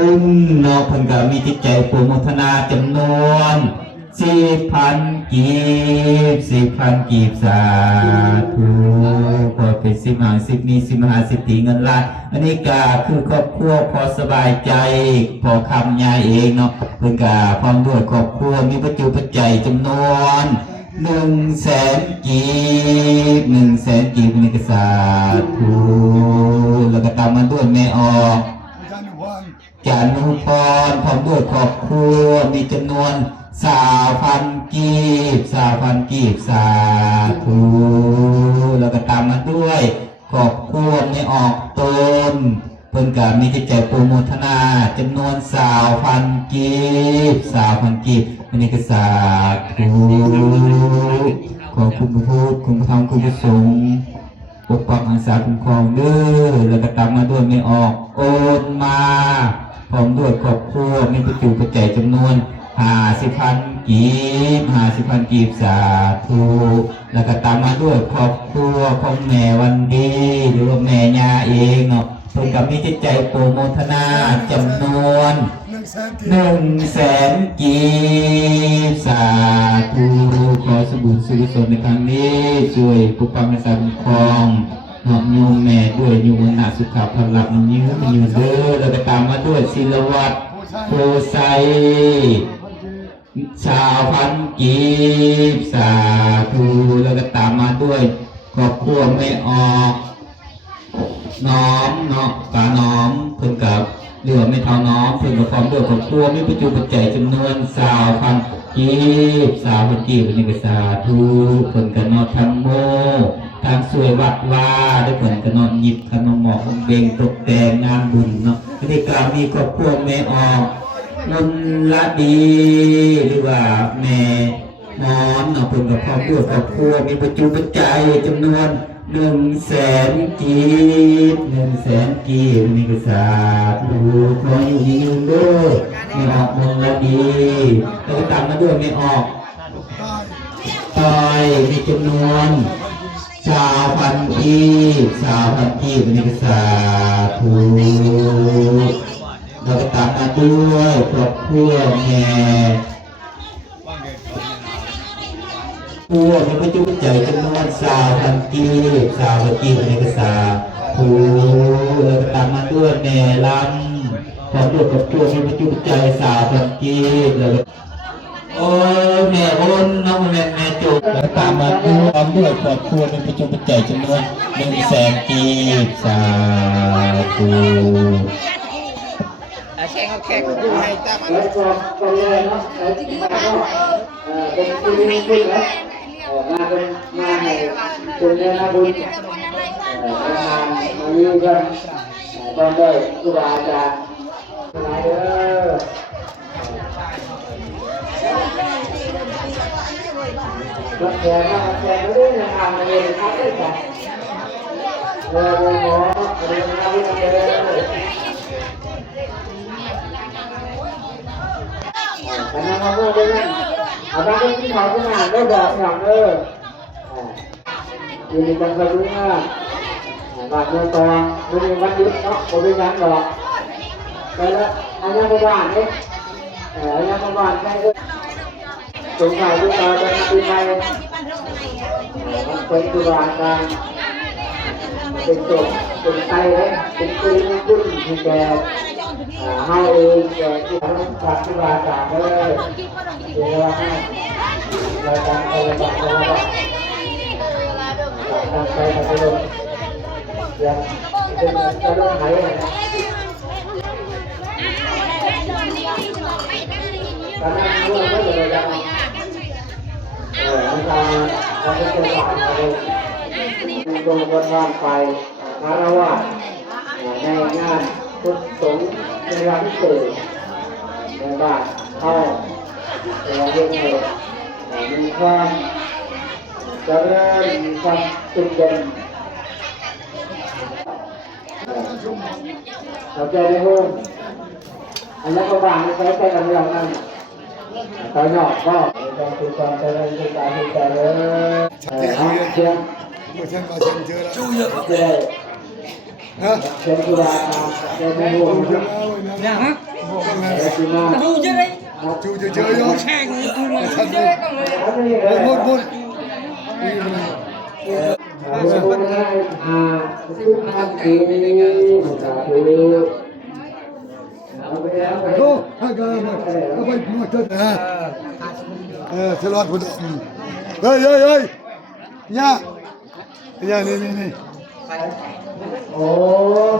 บุญเนาะเพิ่นก็มีจิตใจโปรโมทนาจำนวน10,000 กีบสาธุขอเป็น10 มี10 ตีเงินล้านอันนี้ก็คือครอบครัวพอสบายใจพอคำยายเองเนาะเพิ่นก็พร้อมด้วยครอบครัวมีปัจจุปัจจัยจำนวน100,000 กีบนี่ก็สาธุแล้วก็ตามมาด้วยแม่ออกจานุพรพร้อมด้วยครอบครัวมีจำนวน20,000 กีบสาธุแล้วก็ตามมาด้วยครอบครัวไม่ออกตนเพิ่นก็มีจิตใจโปรโมทนาจำนวน20,000 กีบอันนี้ก็สาธุขอคุณพระพุทธคุณพระธรรมคุณพระสงฆ์ปกปักรักษาคุ้มครองเด้อแล้วก็ตามมาด้วยไม่ออกโอนมาพร้อมด้วยครอบครัวมีปัจจุปัจจัยจำนวน50,000 กีบสาธุแล้วก็ตามมาด้วยครอบครัวของแม่วันดีหรือว่าแม่ย่าเองเนาะเพิ่นก็มีจิตใจโปรโมทนาจำนวน100,000 กีบสาธุขอสบุญสุขสนในครั้งนี้ช่วยปกปักรักษาคุ้มครองเนาะโยมแม่ด้วยอยู่วันนาสุขภาพลับมันยืนเด้อแล้วก็ตามมาด้วยศิลวัตรโพไซ20,000 กีบสาธุแล้วก็ตามมาด้วยครอบครัวไม่ออกน้อมเนาะตาน้อมเพิ่นกับเรือไม่เท่าน้อมเพิ่นกับพร้อมด้วยครอบครัวมีปัจจุปัจจัยจำนวน20,000 กีบอันนี้ก็สาธุเพิ่นกับนอทั้งโมทางสวยวัดว่าได้เพิ่นกับนอหยิบขนมหมอกเบ่งตกแต่งงานบุญเนาะในกลางมีครอบครัวไม่ออกนนละดีหรือว่าแม่มอนเนาะเพิ่นกับพร้อมด้วยครอบครัวมีปัจจุปัจจัยจำนวน100,000 กีบนี่ก็สาธุขออยู่ดีอยู่ด้วยไม่ออกนนละดีแล้วก็ตามมาด้วยไม่ออกต่อยมีจำนวน20,000 กีบนี่ก็สาธุเราก็ตามมาด้วยครอบครัวแม่ครัวมีปัจจุบันใจจำนวน20,000 กีบในกษาธุเราก็ตามมาด้วยแม่ลำพร้อมด้วยครอบครัวมีปัจจุบันใจ20,000 กีบแล้วโอ้แม่อ้นน้องแม่จุกแล้วก็ตามมาด้วยครอบครัวมีปัจจุบันใจจำนวน100,000 กีบสาธุแข่งดูให้ตามแล้วก็เลยเนาะเป็นที่นี่ขึ้นนะมาให้คุณแม่นาบุญมาอยู่กันตอนได้ครูบาอาจารย์นายเด้อรับแขกมาแขกเรื่องงานมาเรียนครับด้วยกันหมอเรียนมาวิทยาลัยแต่นั่นเขาก็ได้นั่นเอาบ้านที่เขาที่งานได้บอกอย่างอยู่ในจังหวัดนี้ว่าบ้านเมืองตองไม่มีวันหยุดเนาะไม่มีงานหรอกไปแล้วอันนี้มาบ้านเนี่ยอันนี้มาบ้านแค่สงสัยที่ตาจะปีใหม่มันเป็นที่บ้านกันเป็นศพเป็นไตเลยเป็นปืนกุ้งที่แกให้เองแกที่ทำการที่บ้านจากเลยเดี๋ยวเราให้เราทำไปเราทำไปเราทำไปเราลงอย่างเป็นจะลงไหนการนั่งด้วยไม่ได้เลยเราเราจะเป็นฝ่ายเราลงบนวางไฟพระราชในงานพุทธสงฆ์ในวันที่เกิดในบ้านเข้าเราเรียกมีความเจริญมีความสุขเย็นเราใจในห้องอันนั้นก็วางใช้ใช้กันอย่างนั้นตอนหยอกก็การคุยกันเจริญคุยกันคุยกันเลยเชียงจูเยอะ เป็นกีฬาเป็นมวยนะเป็นกีฬาดูเยอะเลยดูเยอะๆแข่งดูเลยเยอะต้องเลยหมดGo, apa itu macam selamat pun. Hey, ya, ya ni. Oh,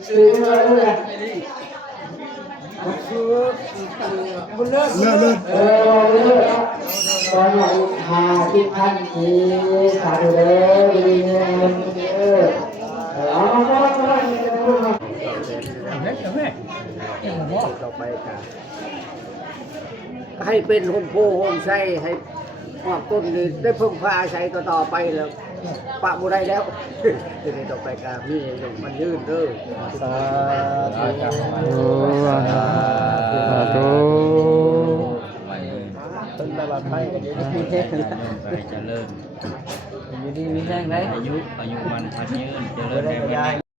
selamat. Benar. Hati hati,ให้เป็นโฮมโพโฮมไซให้ออกต้นนี้ได้เพิ่มพาอาศัยต่อไปแล้วปะบุได้แล้วทีนี้ต่อไปการมีมันยืดเด้อสาธุต้นตลาดไทยไปเจริญอยู่ดีมีแรงไหนอายุมันพันยืนเจริญแรง